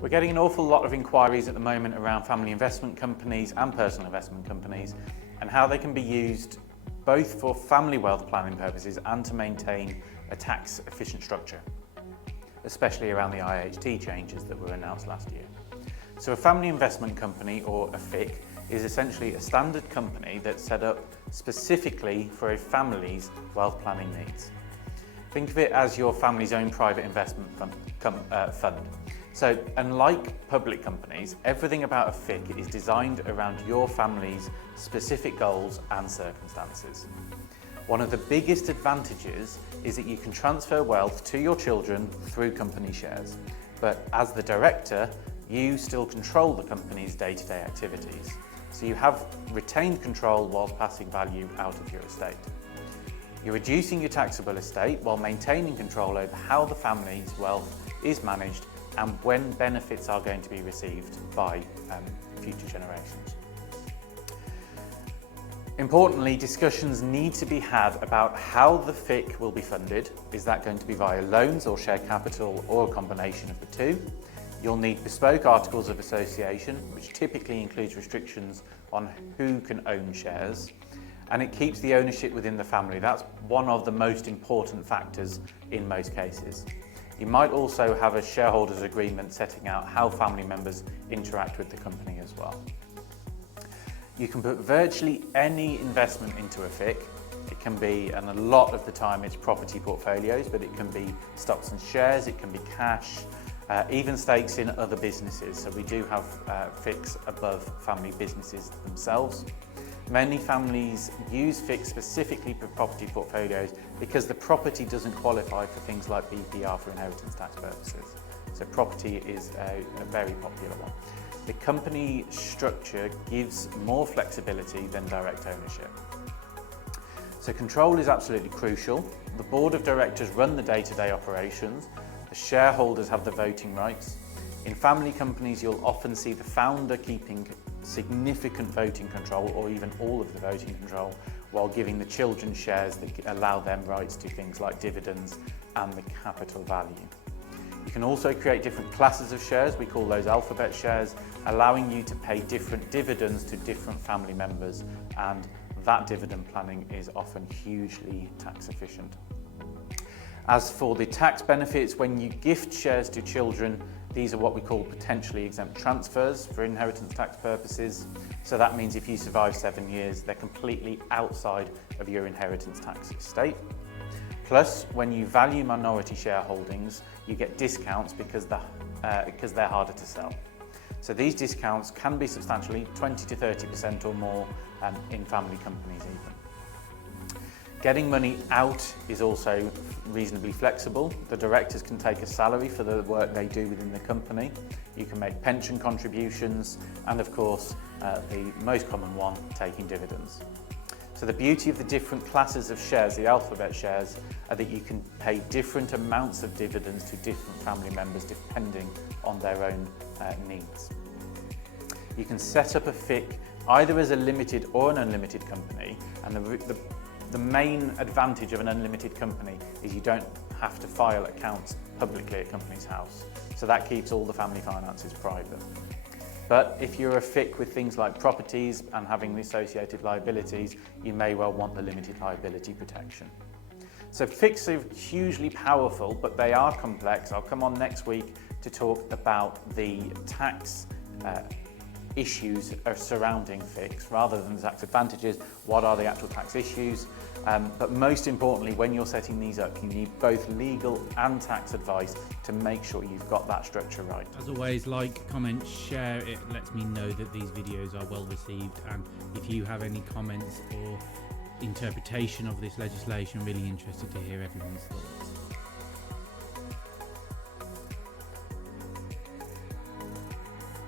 We're getting an awful lot of inquiries at the moment around family investment companies and personal investment companies and how they can be used both for family wealth planning purposes and to maintain a tax efficient structure, especially around the IHT changes that were announced last year. So a family investment company, or a FIC, is essentially a standard company that's set up specifically for a family's wealth planning needs. Think of it as your family's own private investment fund. So unlike public companies, everything about a FIC is designed around your family's specific goals and circumstances. One of the biggest advantages is that you can transfer wealth to your children through company shares, but as the director, you still control the company's day-to-day activities. So you have retained control whilst passing value out of your estate. You're reducing your taxable estate while maintaining control over how the family's wealth is managed and when benefits are going to be received by future generations. Importantly, discussions need to be had about how the FIC will be funded. Is that going to be via loans or share capital or a combination of the two? You'll need bespoke articles of association, which typically includes restrictions on who can own shares, and it keeps the ownership within the family. That's one of the most important factors in most cases. You might also have a shareholders agreement setting out how family members interact with the company as well. You can put virtually any investment into a FIC. It can be, and a lot of the time it's property portfolios, but it can be stocks and shares, it can be cash, even stakes in other businesses. So we do have FICs above family businesses themselves. Many families use FICs specifically for property portfolios because the property doesn't qualify for things like BPR for inheritance tax purposes. So property is a very popular one. The company structure gives more flexibility than direct ownership. So control is absolutely crucial. The board of directors run the day-to-day operations. The shareholders have the voting rights. In family companies, you'll often see the founder keeping significant voting control or even all of the voting control while giving the children shares that allow them rights to things like dividends and the capital value. You can also create different classes of shares, we call those alphabet shares, allowing you to pay different dividends to different family members, and that dividend planning is often hugely tax efficient. As for the tax benefits, when you gift shares to children, these are what we call potentially exempt transfers for inheritance tax purposes. So that means if you survive 7 years, they're completely outside of your inheritance tax estate. Plus, when you value minority shareholdings, you get discounts because they're harder to sell. So these discounts can be substantially 20 to 30% or more in family companies even. Getting money out is also reasonably flexible. The directors can take a salary for the work they do within the company. You can make pension contributions and, of course, the most common one, taking dividends. So the beauty of the different classes of shares, the alphabet shares, are that you can pay different amounts of dividends to different family members depending on their own needs. You can set up a FIC either as a limited or an unlimited company, and the main advantage of an unlimited company is you don't have to file accounts publicly at Companies House. So that keeps all the family finances private. But if you're a FIC with things like properties and having the associated liabilities, you may well want the limited liability protection. So FICs are hugely powerful, but they are complex. I'll come on next week to talk about the tax issues surrounding FICs rather than the tax advantages. What are the actual tax issues? But most importantly, when you're setting these up, you need both legal and tax advice to make sure you've got that structure right. As always, like, comment, share. It lets me know that these videos are well received, and if you have any comments or interpretation of this legislation, really interested to hear everyone's thoughts.